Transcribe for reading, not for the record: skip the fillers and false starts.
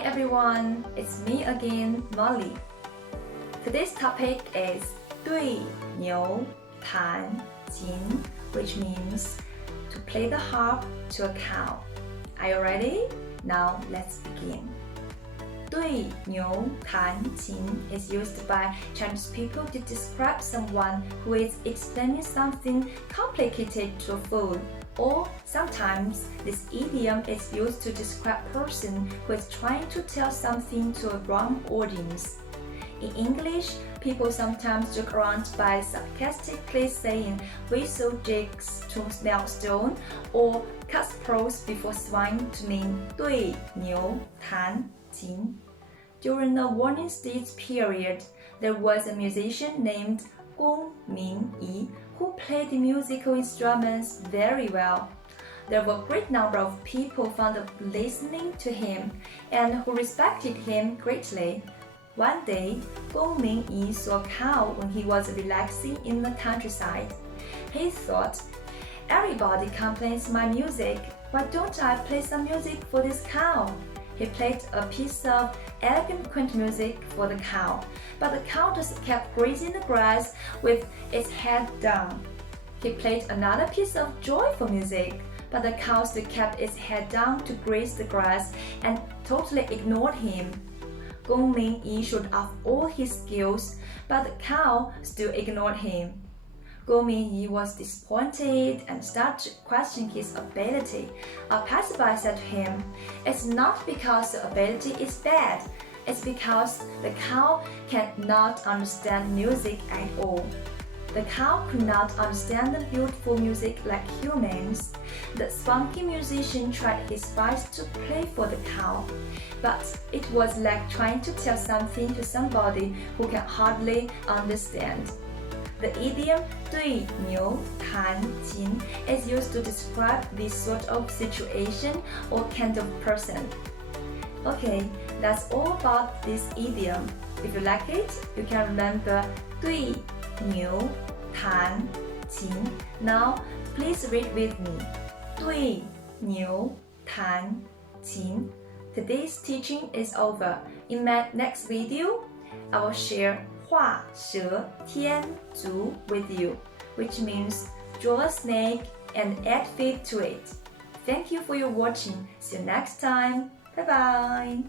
Hi everyone, it's me again, Molly. Today's topic is 对牛弹琴, which means to play the harp to a cow. Are you ready? Now let's begin. 对牛弹琴 is used by Chinese people to describe someone who is explaining something complicated to a fool. Or sometimes this idiom is used to describe a person who is trying to tell something to a wrong audience. In English, people sometimes joke around by sarcastically saying whistle jigs to milestone or cut pros before swine to mean 对牛弹琴. During the Warring States period, there was a musician named Gongmíng Yi who played musical instruments very well. There were a great number of people fond of listening to him and who respected him greatly. One day, Gongming Yi saw a cow when he was relaxing in the countryside. He thought, "Everybody complains my music. Why don't I play some music for this cow?" He played a piece of elegant, quaint music for the cow, but the cow just kept grazing the grass with its head down. He played another piece of joyful music, but the cow still kept its head down to graze the grass and totally ignored him. Gongming Yi showed off all his skills, but the cow still ignored him. Gongming Yi was disappointed and started questioning his ability. A passerby said to him, "It's not because the ability is bad, it's because the cow cannot understand music at all." The cow could not understand the beautiful music like humans. The spunky musician tried his best to play for the cow, but it was like trying to tell something to somebody who can hardly understand. The idiom 对牛弹琴 is used to describe this sort of situation or kind of person. Okay, that's all about this idiom. If you like it, you can remember 对牛弹琴. Now, please read with me. 对牛弹琴. Today's teaching is over. In my next video, I will share 画蛇添足 with you, which means draw a snake and add feet to it. Thank you for your watching. See you next time. Bye bye.